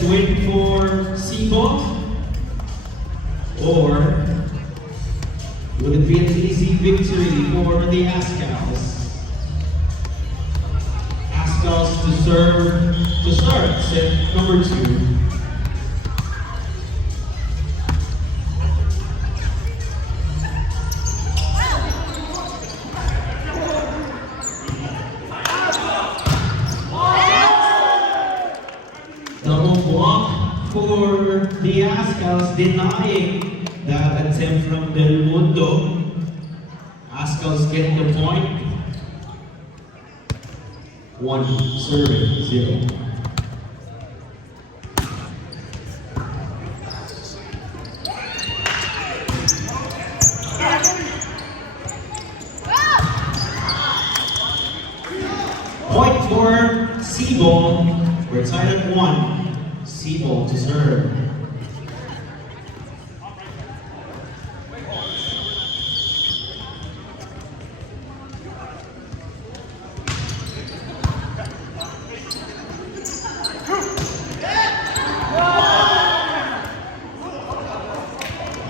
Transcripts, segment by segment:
set win for Cebu? Or would it be an easy victory for the Ascals? Ascals to start set number 2. For the Ascals, denying that attempt from Del Mundo. Ascals get the point. 1 serving 0. Point for Cebu. We're tied at 1. Cebu to serve.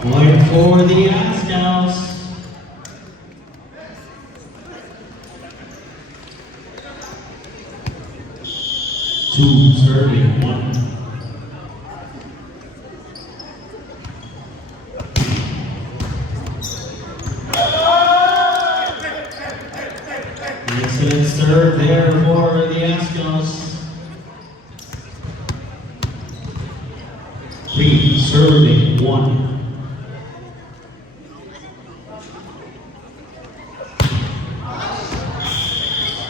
Point for the Ascals. 2 serving 1. Excellent serve there for the Ascals. 3 serving 1.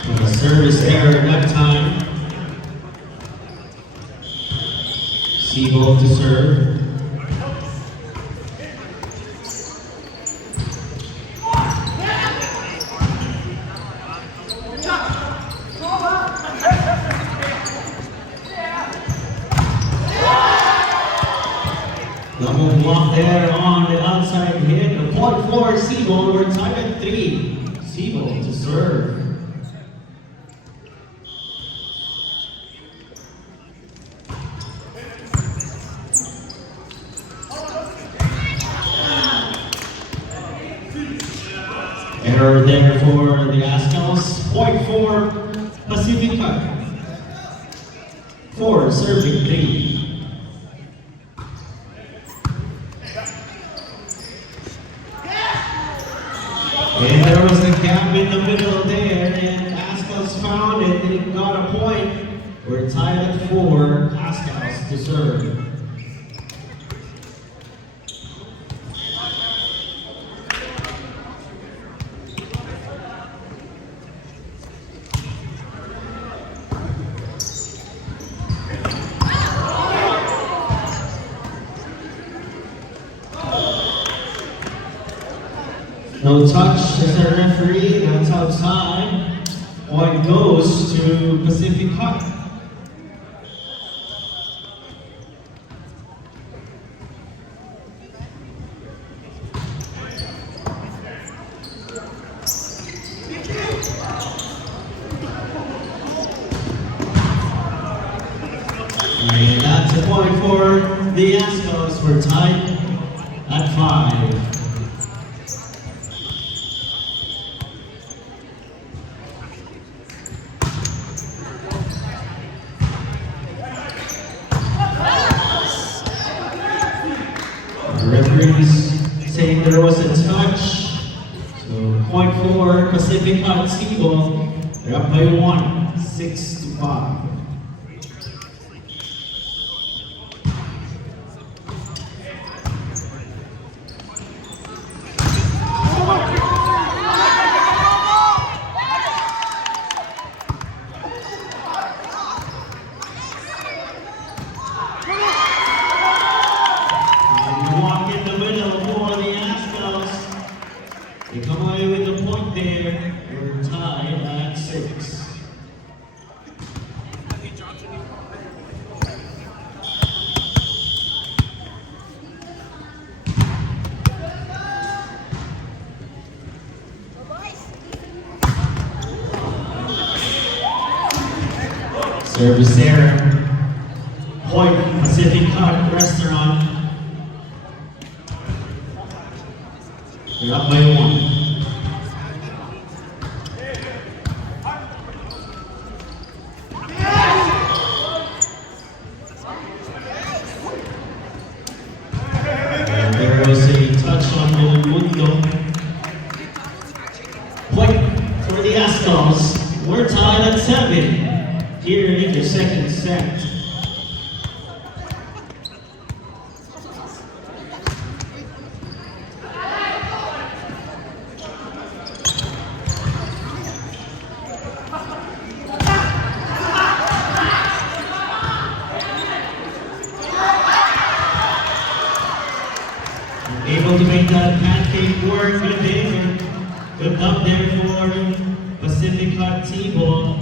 And a service error that time. Cebu to serve. Double block there on the outside hit. A point for Cebu. We're tied at 3. Cebu to serve. Error there for the Ascals. Point for Pacifica. 4 serving 3. And there was a gap in the middle there, and Ascals found it, and it got a point. We're tied at 4. Ascals to serve. No touch as a referee, that's outside. Point goes to Pacific Hut. And that's a point for the Ascals. We're tied at 5. Referees saying there was a touch. So point for Pacific Hut Cebu. They're up by 1, 6-5. They come away with a point there. We're tied at 6. Service error. Point Pacific Cut Restaurant. They're up by 1. And there was a touch on Mundo. Point for the Ascals. We're tied at 7 here in the second set. Able to make that pancake work. Good there. Good up there for Pacific Cut T-Ball.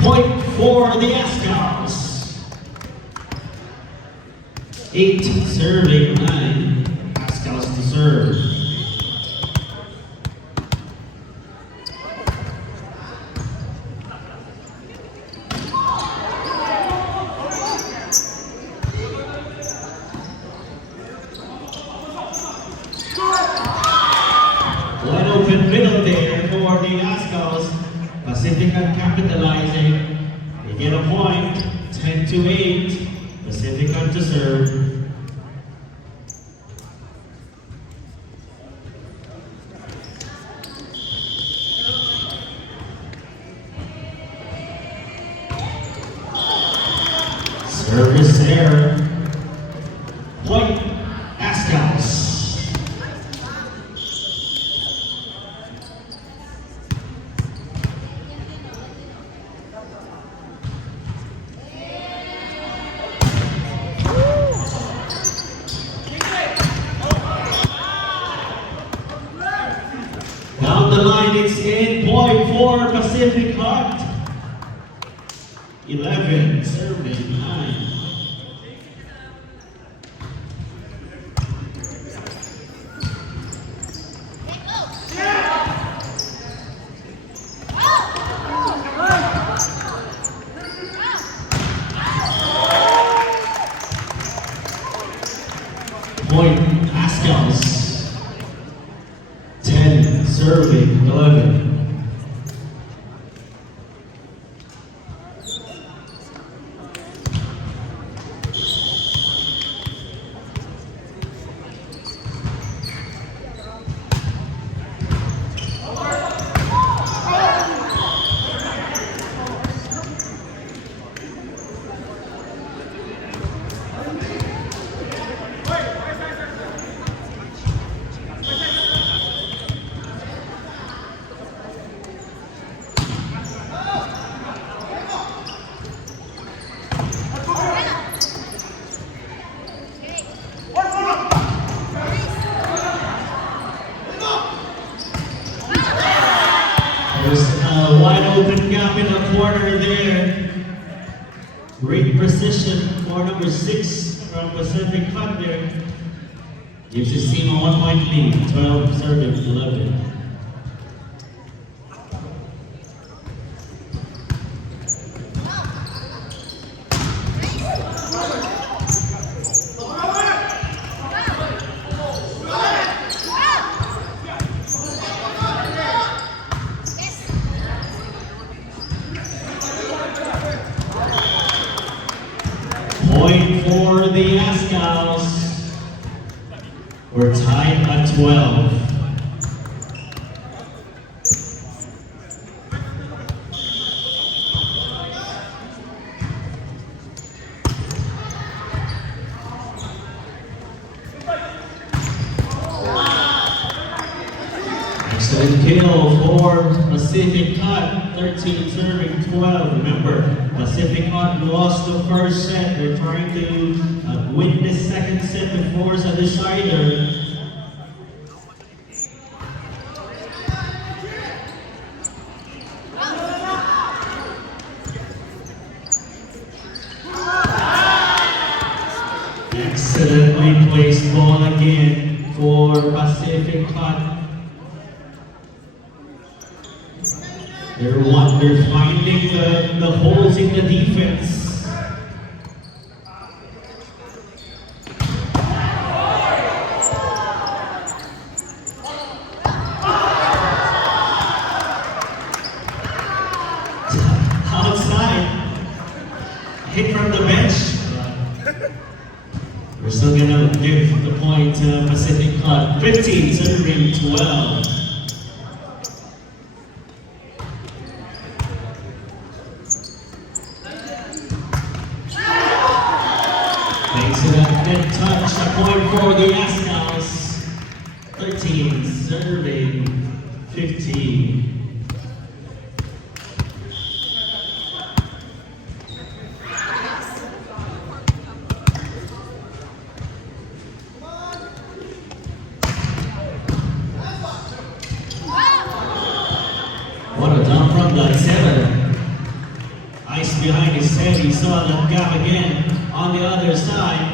Point for the Ascals. 8 serving 9. Ascals to serve. Wide open middle there for the Ascals. Pacific Cut capitalizing. They get a point. 10-8. Pacific Cut to serve. Service error. Point Ascals. Down the line, it's in. Point for Pacific Cut. 11 serving 9. Point Ascals. 10 serving 11. There's a wide open gap in the corner there. Great precision for number 6 from Pacific Cut there. Gives his team a 1-point lead, 12 serving 11. Point for the Ascals. We're tied at 12. Excellent kill for Pacific. Pacific Cut, 13 serving 12. Remember, Pacific Cut lost the first set. They're trying to win the second set before it's a decider. Excellently placed ball again for Pacific Cut. They're finding the holes in the defense. Outside, hit from the bench. We're still gonna give the point to Pacific Cut. 15 serving 12. Thanks to that net touch, a point for the Azkals. 13 serving 15. What a dump from the setter. Ice behind his head, he saw that gap again on the other side.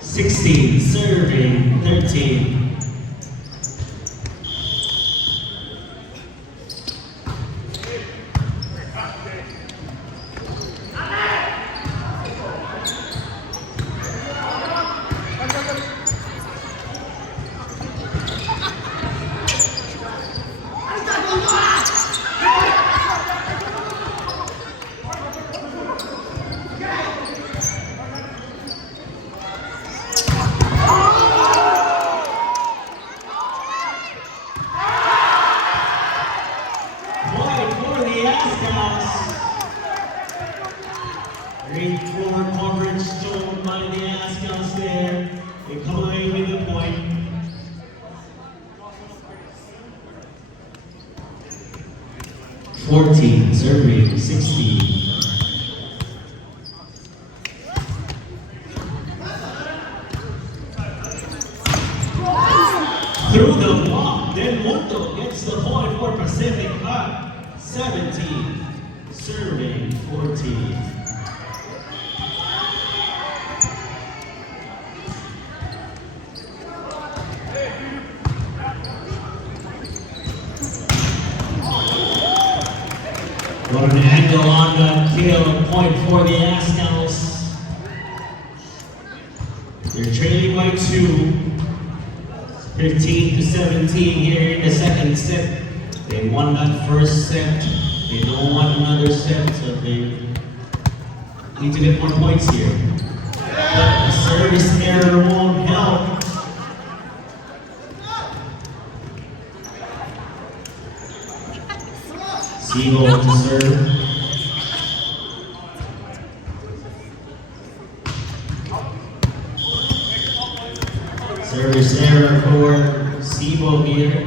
16 serving 13. Great forward coverage shown by the Azkals there. They come away with the point. Fourteen serving 16. Through the block, then Mundo gets the point for Pacific Cut. 17 serving 14. What an angle on the kill, point for the Azkals. They're trailing by 2, 15-17 here in the second set. They won that first set. They don't want another set, so they need to get more points here. But the service error won't help. Siegel to serve. Service error for Sibo here.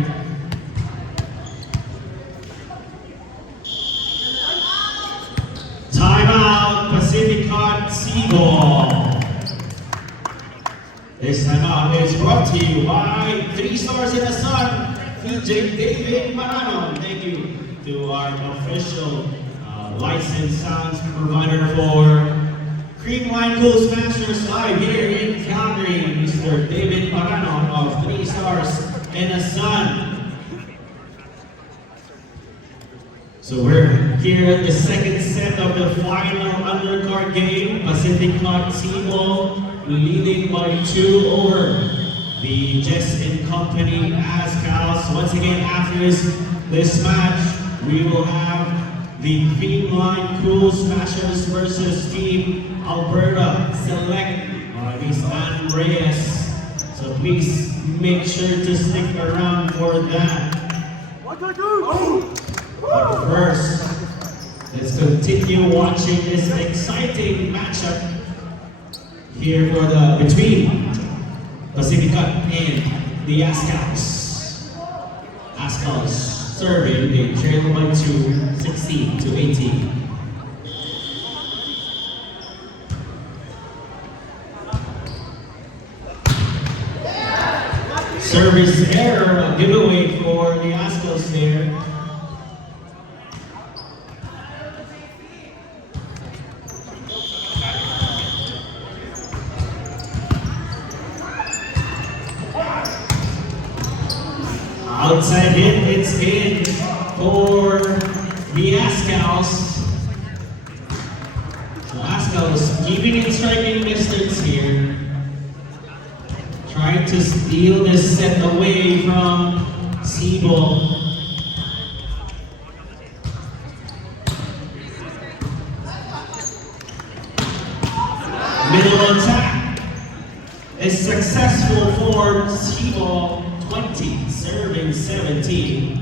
Timeout, Pacific Cut, Sibo. This timeout is brought to you by 3 Stars in the Sun, DJ David Marano. Thank you to our official licensed sounds provider for Creamline Cool Smashers live here in Calgary, Mr. David Marano of 3 Stars in the Sun. So we're here at the second set of the final undercard game. Pacific Cut Sibo leading by 2 over the Jess & Company Azkals. Once again, after this match, we will have the Creamline Cool Smashers versus Team Alberta Select by Miss Ann Reyes. So please make sure to stick around for that. But first, let's continue watching this exciting matchup here for the between Pacific Cut and the Azkals. serving, they trail by 2, 16 to 18. Service error, a giveaway for the Astros there. Outside hit, it's in for the Astros. So Astros keeping in striking distance here. Trying to steal this set away from Seabold. Middle attack is successful for Seabold. 20, serving 17.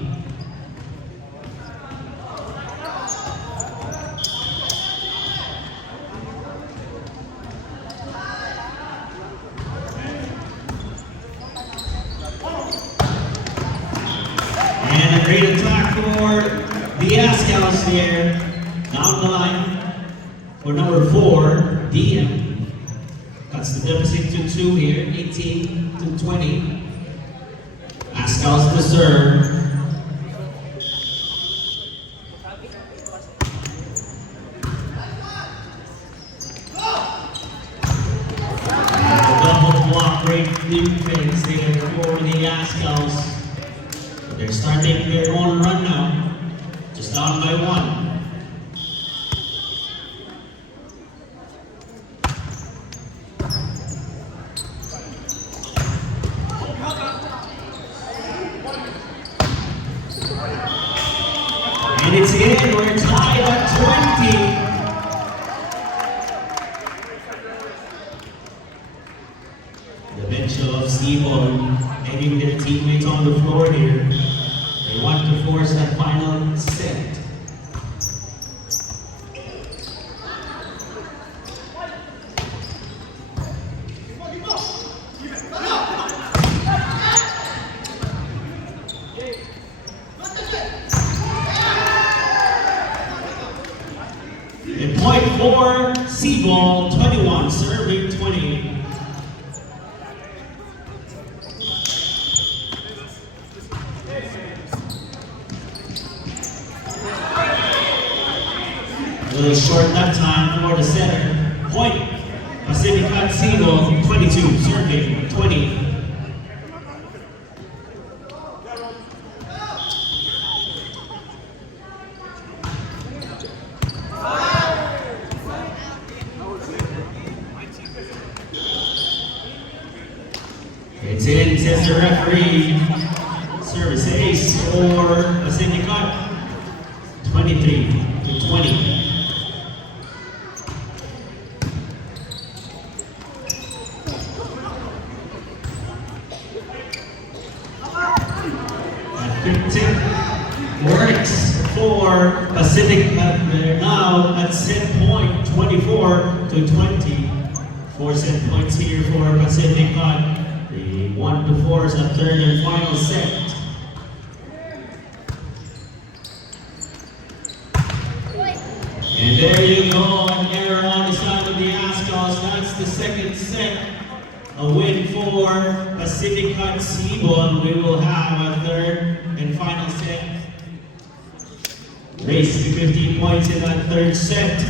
And a great attack for the Astros there. Down the line for number 4, DM. Cuts the deficit to 2 here, 18 to 20. Astros to serve. Double block break defense here for the Astros. They're starting their own run now. Just down by 1. And it's in, we're tied at 20. The bench of Seabold heading their teammates on the floor here. They want to force that final set. And point for Seabold, 21, serving 20. A little short that time for the center. Point, Pacific Cut Seabold, 22, serving 20. It's in, says the referee. Service ace for Pacific Cut, 23 to 20. That quick tip works for Pacific Cut. They're now at set point, 24 to 20. 4 set points here for Pacific Cut. The 1 to 4 is the third and final set. And there you go, an error on the side of the Astros. That's the second set. A win for Pacific Cut Seabold. We will have a third and final set. Race to 15 points in that third set.